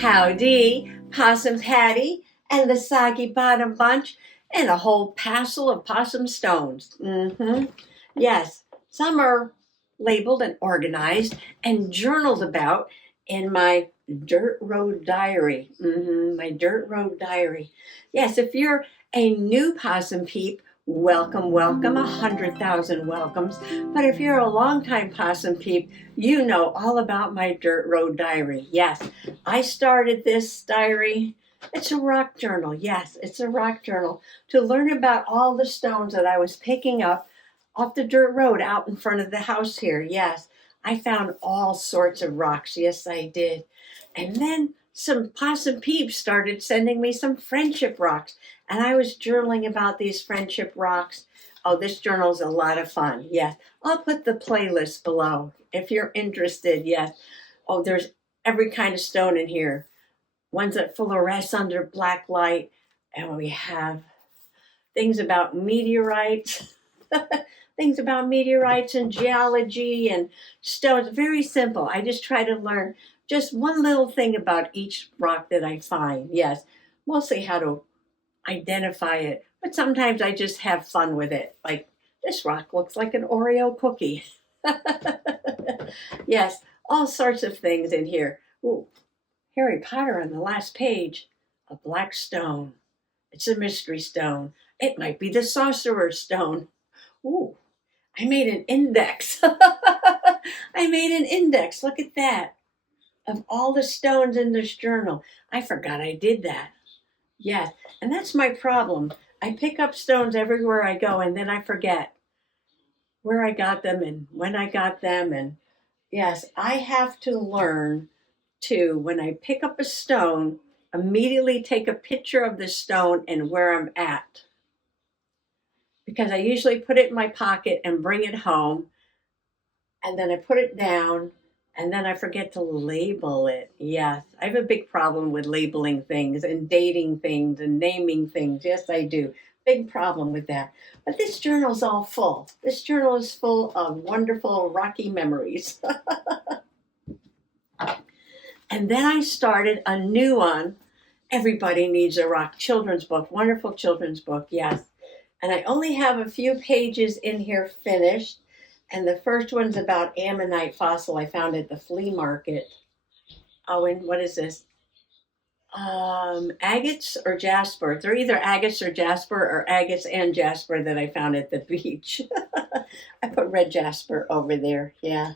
Howdy, Possum Patty and the Soggy Bottom Bunch, and a whole passel of possum stones. Yes, some are labeled and organized and journaled about in my Dirt Road Diary. My Dirt Road Diary. Yes, if you're a new possum peep, welcome, welcome, 100,000 welcomes. But if you're a longtime possum peep, you know all about my Dirt Road Diary. Yes, I started this diary. It's a rock journal. Yes, it's a rock journal to learn about all the stones that I was picking up off the dirt road out in front of the house here. Yes, I found all sorts of rocks. Yes, I did. And then some possum peeps started sending me some friendship rocks. And I was journaling about these friendship rocks. Oh, this journal's a lot of fun. Yes, I'll put the playlist below if you're interested. Yes. Oh, there's every kind of stone in here. Ones that fluoresce under black light. And we have things about meteorites. Things about meteorites and geology and stones. Very simple. I just try to learn just one little thing about each rock that I find. Yes, mostly how to identify it. But sometimes I just have fun with it. Like this rock looks like an Oreo cookie. Yes, all sorts of things in here. Ooh, Harry Potter on the last page. A black stone. It's a mystery stone. It might be the sorcerer's stone. Ooh, I made an index. I made an index. Look at that. Of all the stones in this journal. I forgot I did that. Yes, and that's my problem. I pick up stones everywhere I go and then I forget where I got them and when I got them. And yes, I have to learn to, when I pick up a stone, immediately take a picture of the stone and where I'm at. Because I usually put it in my pocket and bring it home, and then I put it down, and then I forget to label it. Yes, I have a big problem with labeling things and dating things and naming things. Yes, I do. Big problem with that. But this journal's all full. This journal is full of wonderful rocky memories. And then I started a new one. Everybody Needs a Rock children's book. Wonderful children's book, yes. And I only have a few pages in here finished. And the first one's about ammonite fossil I found at the flea market. Oh, and what is this? Agates or jasper. They're either agates or jasper, or agates and jasper that I found at the beach. I put red jasper over there. Yeah.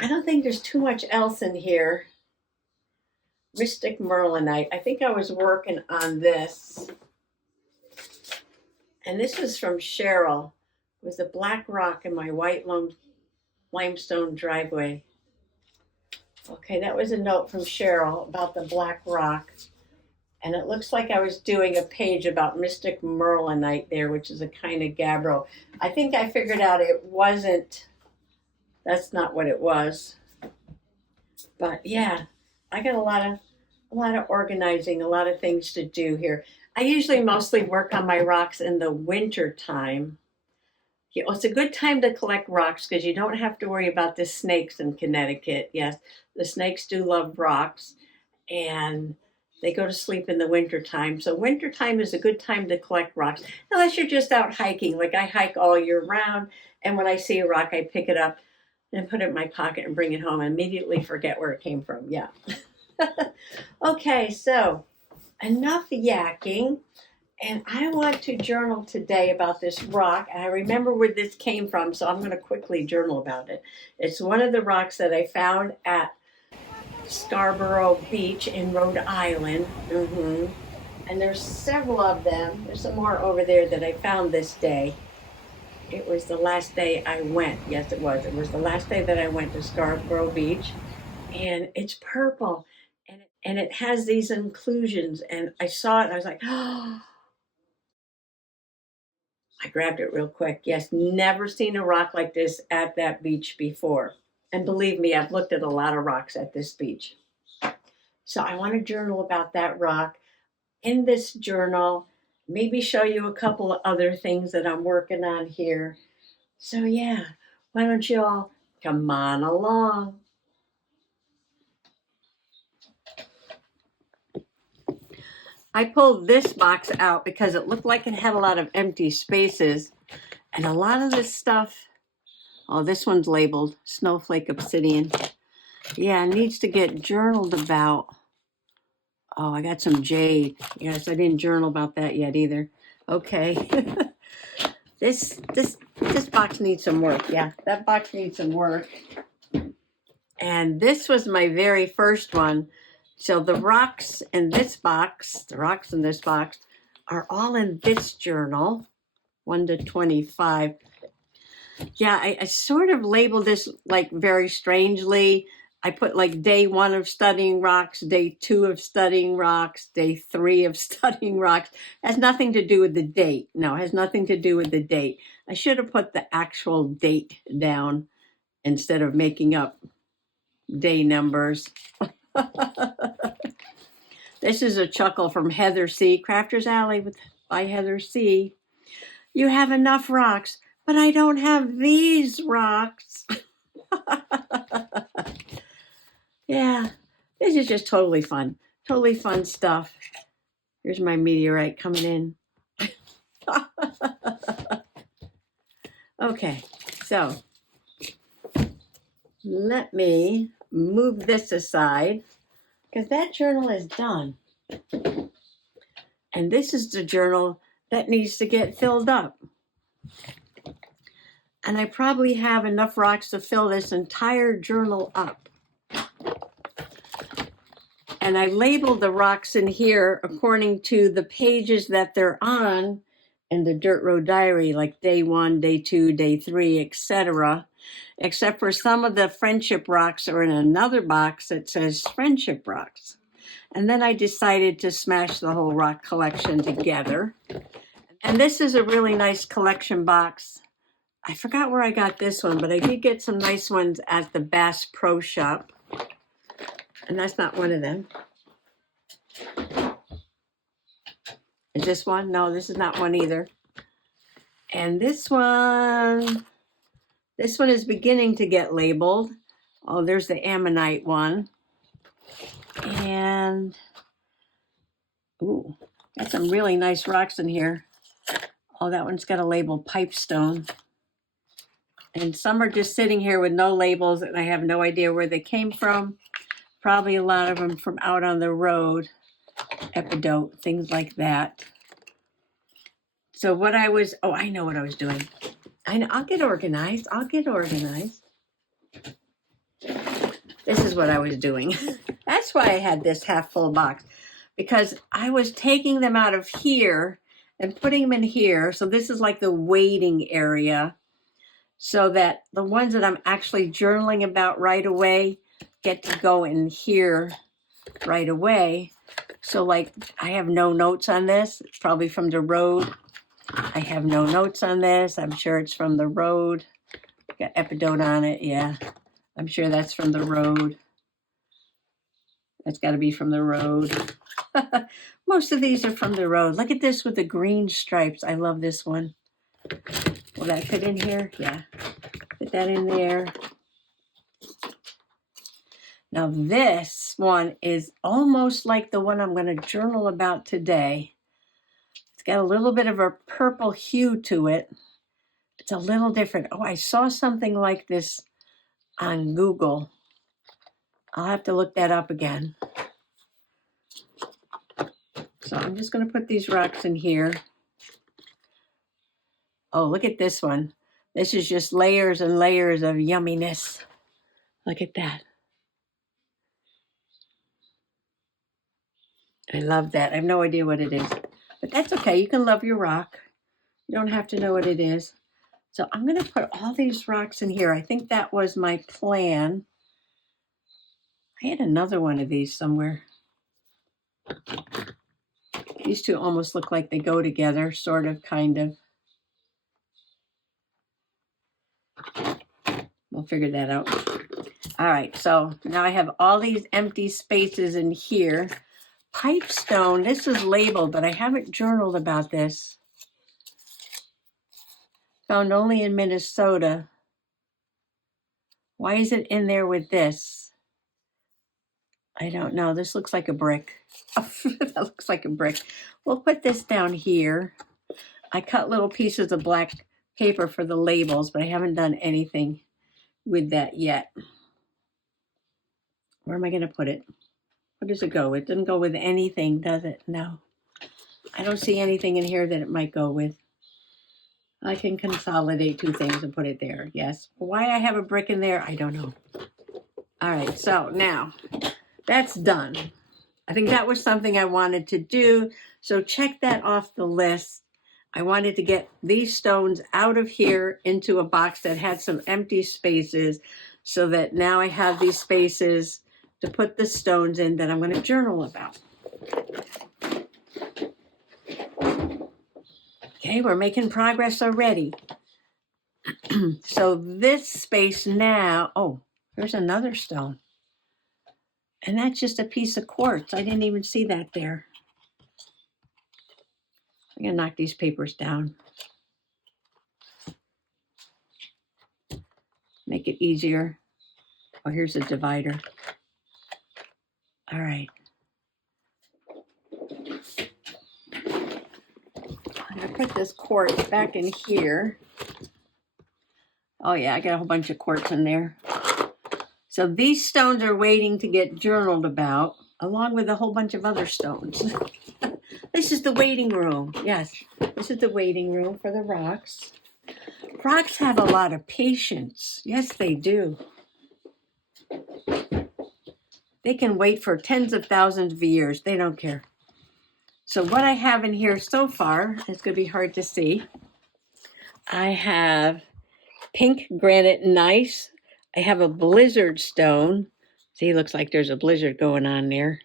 I don't think there's too much else in here. Mystic merlinite. I think I was working on this. And this was from Cheryl. It was a black rock in my white limestone driveway. Okay, that was a note from Cheryl about the black rock. And it looks like I was doing a page about mystic merlinite there, which is a kind of gabbro. I think I figured out it wasn't, that's not what it was. But yeah, I got a lot of organizing, a lot of things to do here. I usually mostly work on my rocks in the winter time. Yeah, well, it's a good time to collect rocks because you don't have to worry about the snakes in Connecticut. Yes, the snakes do love rocks, and they go to sleep in the winter time. So winter time is a good time to collect rocks, unless you're just out hiking. Like I hike all year round, and when I see a rock, I pick it up and put it in my pocket and bring it home and immediately forget where it came from. Yeah. Okay, so enough yakking. And I want to journal today about this rock. And I remember where this came from, so I'm going to quickly journal about it. It's one of the rocks that I found at Scarborough Beach in Rhode Island. And there's several of them. There's some more over there that I found this day. It was the last day I went. Yes, it was. It was the last day that I went to Scarborough Beach. And it's purple. And it has these inclusions. And I saw it and I was like, oh. I grabbed it real quick. Yes, never seen a rock like this at that beach before. And believe me, I've looked at a lot of rocks at this beach. So I want to journal about that rock. In this journal, maybe show you a couple of other things that I'm working on here. So yeah, why don't you all come on along? I pulled this box out because it looked like it had a lot of empty spaces. And a lot of this stuff, oh, this one's labeled Snowflake Obsidian. Yeah, it needs to get journaled about. Oh, I got some jade. Yes, I didn't journal about that yet either. Okay. This box needs some work. Yeah, that box needs some work. And this was my very first one. So the rocks in this box, are all in this journal, 1 to 25. Yeah, I sort of labeled this like very strangely. I put like day 1 of studying rocks, day 2 of studying rocks, day 3 of studying rocks. It has nothing to do with the date. No, it has nothing to do with the date. I should have put the actual date down instead of making up day numbers. This is a chuckle from Heather C. Crafter's Alley by Heather C. You have enough rocks, but I don't have these rocks. Yeah, this is just totally fun. Totally fun stuff. Here's my meteorite coming in. Okay, so let me move this aside because that journal is done. And this is the journal that needs to get filled up. And I probably have enough rocks to fill this entire journal up. And I labeled the rocks in here according to the pages that they're on in the Dirt Road Diary, like day 1, day 2, day 3, etc. Except for some of the friendship rocks are in another box that says friendship rocks. And then I decided to smash the whole rock collection together. And this is a really nice collection box. I forgot where I got this one, but I did get some nice ones at the Bass Pro Shop. And that's not one of them. Is this one? No, this is not one either. And this one is beginning to get labeled. Oh, there's the ammonite one. And, ooh, got some really nice rocks in here. Oh, that one's got a label pipestone. And some are just sitting here with no labels, and I have no idea where they came from. Probably a lot of them from out on the road, epidote, things like that. So I know what I was doing. I'll get organized. This is what I was doing. That's why I had this half full box, because I was taking them out of here and putting them in here. So this is like the waiting area, so that the ones that I'm actually journaling about right away get to go in here right away. So like I have no notes on this. It's probably from the road. I have no notes on this. I'm sure it's from the road. Got epidote on it. Yeah, I'm sure that's from the road. That's got to be from the road. Most of these are from the road. Look at this with the green stripes. I love this one. Will that fit in here? Yeah. Put that in there. Now this one is almost like the one I'm going to journal about today. It's got a little bit of a purple hue to it. It's a little different. Oh, I saw something like this on Google. I'll have to look that up again. So I'm just going to put these rocks in here. Oh, look at this one. This is just layers and layers of yumminess. Look at that. I love that. I have no idea what it is, but that's okay. You can love your rock. You don't have to know what it is. So I'm going to put all these rocks in here. I think that was my plan. I had another one of these somewhere. These two almost look like they go together, sort of, kind of. We'll figure that out. All right, so now I have all these empty spaces in here. Pipestone, this is labeled, but I haven't journaled about this. Found only in Minnesota. Why is it in there with this? I don't know. This looks like a brick. That looks like a brick. We'll put this down here. I cut little pieces of black paper for the labels, but I haven't done anything with that yet. Where am I going to put it? What does it go with? It doesn't go with anything, does it? No. I don't see anything in here that it might go with. I can consolidate two things and put it there. Yes. Why I have a brick in there, I don't know. All right. So now that's done. I think that was something I wanted to do. So check that off the list. I wanted to get these stones out of here into a box that had some empty spaces so that now I have these spaces to put the stones in that I'm going to journal about. Okay, we're making progress already. So this space now, oh, there's another stone. And that's just a piece of quartz. I didn't even see that there. I'm going to knock these papers down. Make it easier. Oh, here's a divider. All right. I'm going to put this quartz back in here. Oh, yeah, I got a whole bunch of quartz in there. So these stones are waiting to get journaled about, along with a whole bunch of other stones. This is the waiting room. Yes, this is the waiting room for the rocks. Rocks have a lot of patience. Yes, they do. They can wait for tens of thousands of years. They don't care. So what I have in here so far, it's going to be hard to see. I have pink granite gneiss. I have a blizzard stone. See, it looks like there's a blizzard going on there.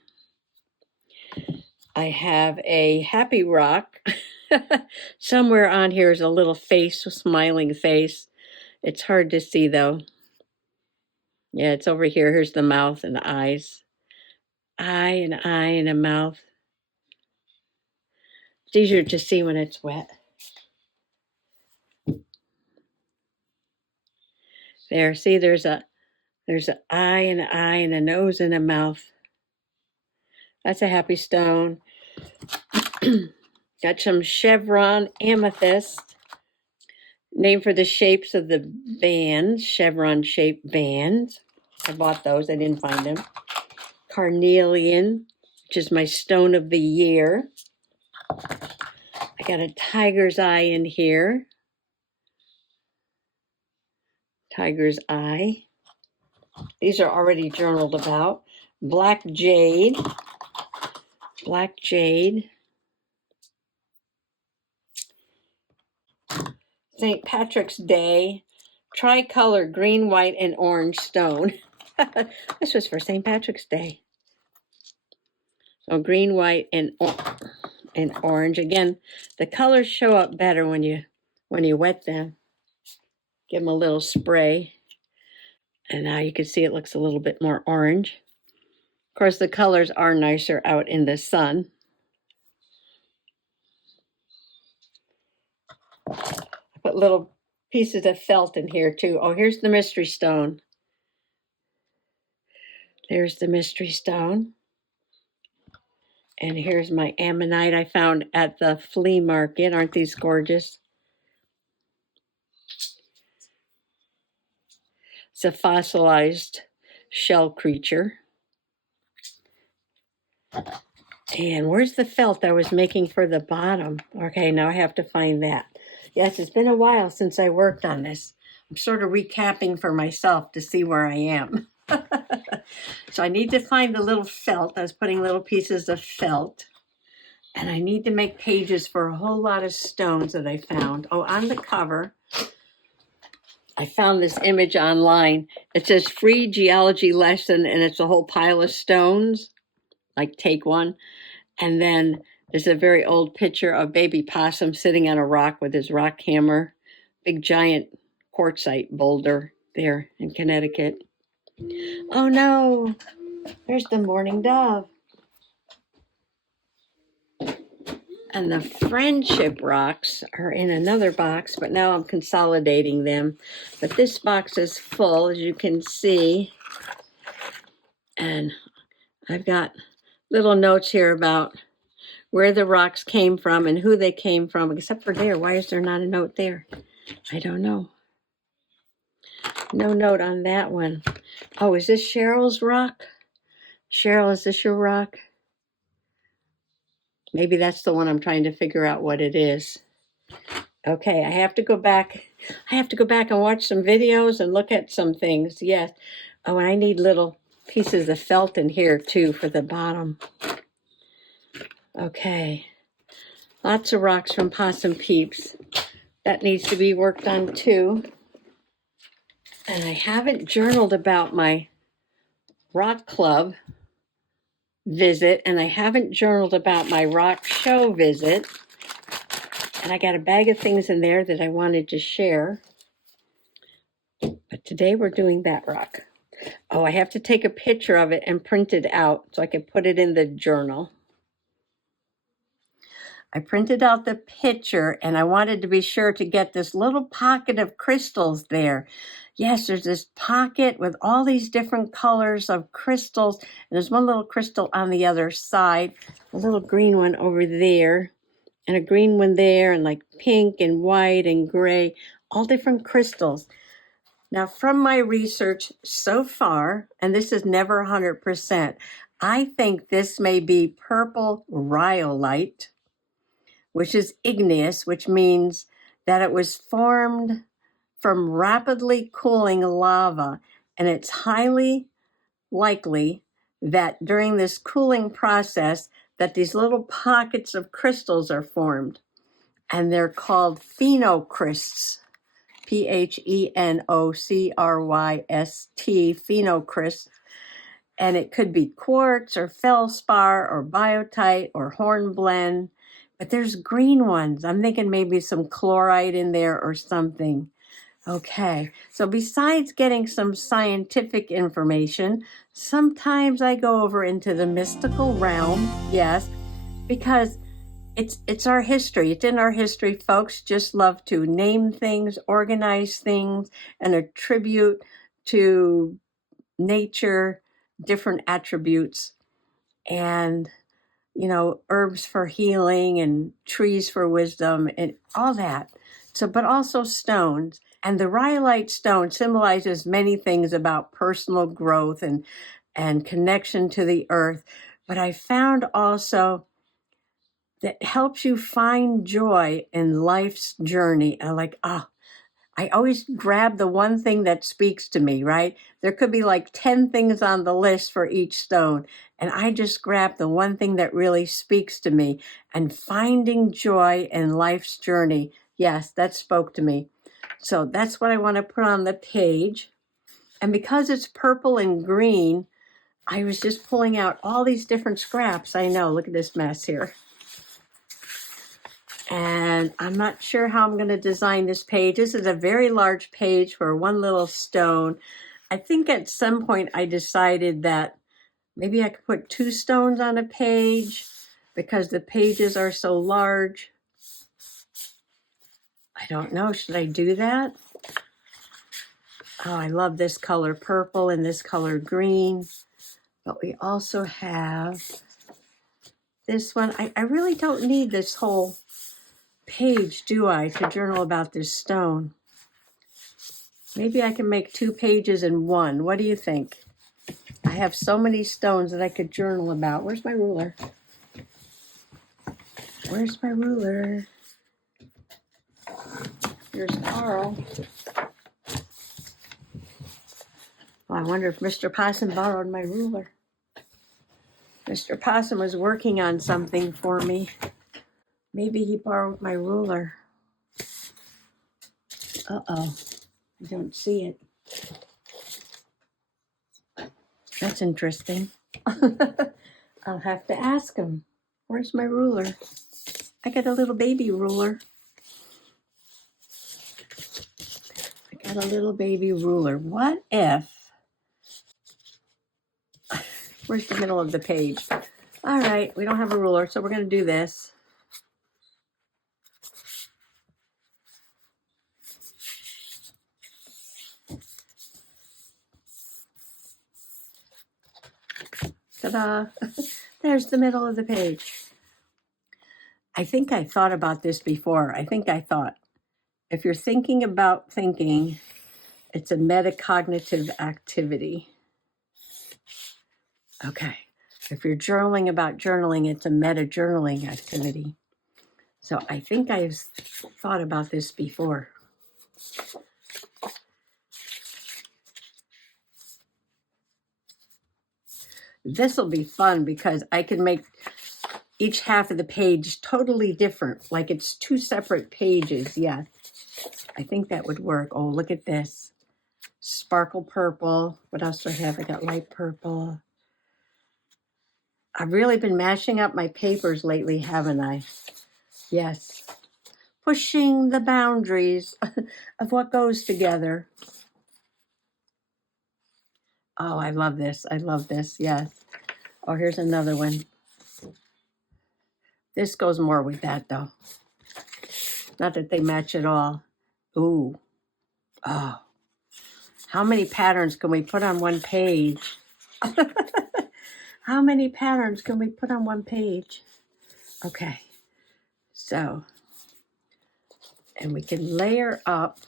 I have a happy rock. Somewhere on here is a little face, a smiling face. It's hard to see though. Yeah, it's over here. Here's the mouth and the eyes. Eye and a mouth. It's easier to see when it's wet. There, see, there's an eye and a nose and a mouth. That's a happy stone. Got some chevron amethyst, named for the shapes of the bands, chevron shaped bands. I bought those, I didn't find them. Carnelian, which is my stone of the year. I got a tiger's eye in here. Tiger's eye. These are already journaled about. Black jade. Black jade. St. Patrick's Day. Tricolor green, white, and orange stone. This was for St. Patrick's Day. So green, white, and orange. Again, the colors show up better when you wet them. Give them a little spray. And now you can see it looks a little bit more orange. Of course, the colors are nicer out in the sun. I put little pieces of felt in here too. Oh, here's the mystery stone. There's the mystery stone. And here's my ammonite I found at the flea market. Aren't these gorgeous? It's a fossilized shell creature. And where's the felt I was making for the bottom? Okay, now I have to find that. Yes, it's been a while since I worked on this. I'm sort of recapping for myself to see where I am. So I need to find the little felt. I was putting little pieces of felt. And I need to make pages for a whole lot of stones that I found. Oh, on the cover, I found this image online. It says free geology lesson, and it's a whole pile of stones. Like take one. And then there's a very old picture of baby possum sitting on a rock with his rock hammer. Big giant quartzite boulder there in Connecticut. Oh no, there's the mourning dove. And the friendship rocks are in another box, but now I'm consolidating them. But this box is full, as you can see. And I've got little notes here about where the rocks came from and who they came from, except for there. Why is there not a note there? I don't know. No note on that one. Oh, is this Cheryl's rock? Cheryl, is this your rock? Maybe that's the one I'm trying to figure out what it is. Okay, I have to go back. I have to go back and watch some videos and look at some things. Yes. Oh, and I need little pieces of felt in here too for the bottom. Okay. Lots of rocks from Possum Peeps. That needs to be worked on too. And I haven't journaled about my rock club visit, and I haven't journaled about my rock show visit. And I got a bag of things in there that I wanted to share. But today we're doing that rock. Oh, I have to take a picture of it and print it out so I can put it in the journal. I printed out the picture and I wanted to be sure to get this little pocket of crystals there. Yes, there's this pocket with all these different colors of crystals. And there's one little crystal on the other side, a little green one over there, and a green one there, and like pink and white and gray, all different crystals. Now, from my research so far, and this is never 100%, I think this may be purple rhyolite, which is igneous, which means that it was formed from rapidly cooling lava. And it's highly likely that during this cooling process that these little pockets of crystals are formed. And they're called phenocrysts. Phenocryst, phenocryst. And it could be quartz or feldspar or biotite or hornblende. But there's green ones. I'm thinking maybe some chlorite in there or something. Okay, so besides getting some scientific information, sometimes I go over into the mystical realm, yes, because it's our history. It's in our history. Folks just love to name things, organize things, and attribute to nature different attributes. And herbs for healing and trees for wisdom and all that. So, but also stones. And the rhyolite stone symbolizes many things about personal growth and connection to the earth. But I found also that helps you find joy in life's journey. I always grab the one thing that speaks to me, right? There could be like 10 things on the list for each stone. And I just grab the one thing that really speaks to me. And finding joy in life's journey, yes, that spoke to me. So that's what I want to put on the page. And because it's purple and green, I was just pulling out all these different scraps. I know, look at this mess here. And I'm not sure how I'm going to design this page. This is a very large page for one little stone. I think at some point I decided that maybe I could put 2 stones on a page because the pages are so large. I don't know. Should I do that? Oh, I love this color purple and this color green. But we also have this one. I really don't need this whole page, do I, to journal about this stone? Maybe I can make 2 pages in one. What do you think? I have so many stones that I could journal about. Where's my ruler? Where's my ruler? Here's Carl. Oh, I wonder if Mr. Possum borrowed my ruler. Mr. Possum was working on something for me. Maybe he borrowed my ruler. Uh-oh. I don't see it. That's interesting. I'll have to ask him. Where's my ruler? I got a little baby ruler. I got a little baby ruler. What if... Where's the middle of the page? All right, we don't have a ruler, so we're going to do this. Ta-da! There's the middle of the page. I think I thought about this before. If you're thinking about thinking, it's a metacognitive activity. Okay. If you're journaling about journaling, it's a meta-journaling activity. So I think I've thought about this before. This will be fun because I can make each half of the page totally different, like it's two separate pages. Yeah, I think that would work. Oh, look at this. Sparkle purple. What else do I have? I got light purple. I've really been mashing up my papers lately, haven't I? Yes. Pushing the boundaries of what goes together. Oh, I love this. I love this. Yes. Oh, here's another one. This goes more with that, though. Not that they match at all. Ooh. Oh. How many patterns can we put on one page? How many patterns can we put on one page? Okay. So, and we can layer up.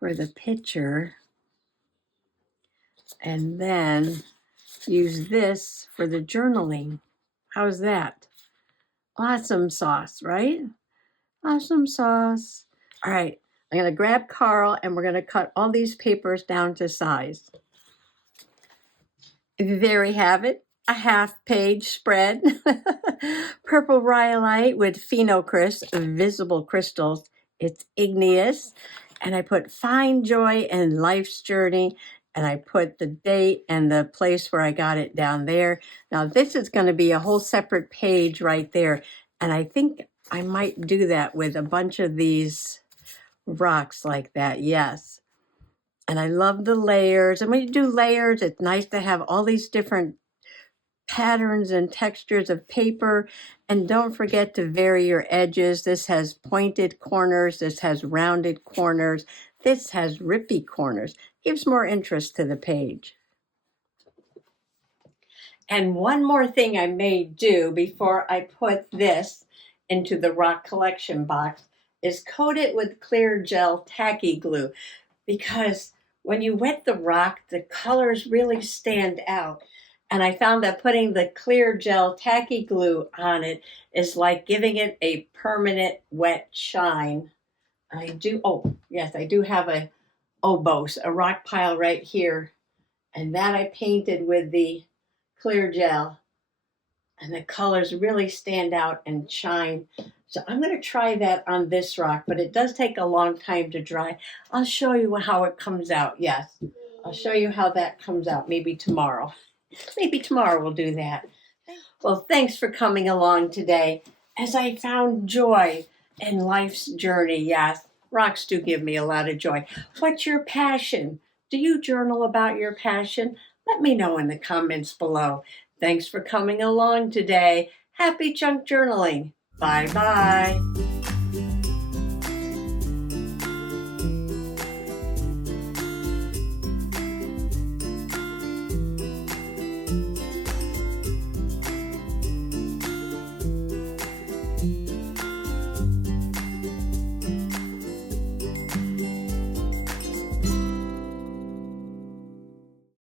For the picture. And then use this for the journaling. How's that? Awesome sauce, right? Awesome sauce. All right, I'm going to grab Carl and we're going to cut all these papers down to size. There we have it, a half-page spread. Purple rhyolite with phenocryst, visible crystals. It's igneous. And I put find joy in life's journey. And I put the date and the place where I got it down there. Now this is going to be a whole separate page right there. And I think I might do that with a bunch of these rocks like that. Yes. And I love the layers. And when you do layers, it's nice to have all these different patterns and textures of paper. And don't forget to vary your edges. This has pointed corners. This has rounded corners. This has rippy corners. Gives more interest to the page. And one more thing I may do before I put this into the rock collection box is coat it with clear gel tacky glue, because when you wet the rock, the colors really stand out. And I found that putting the clear gel tacky glue on it is like giving it a permanent wet shine. I do have a obos, a rock pile right here. And that I painted with the clear gel. And the colors really stand out and shine. So I'm going to try that on this rock, but it does take a long time to dry. I'll show you how it comes out. Yes, I'll show you how that comes out. Maybe tomorrow. Maybe tomorrow we'll do that. Well, thanks for coming along today as I found joy in life's journey. Yes, rocks do give me a lot of joy. What's your passion? Do you journal about your passion? Let me know in the comments below. Thanks for coming along today. Happy junk journaling. Bye-bye.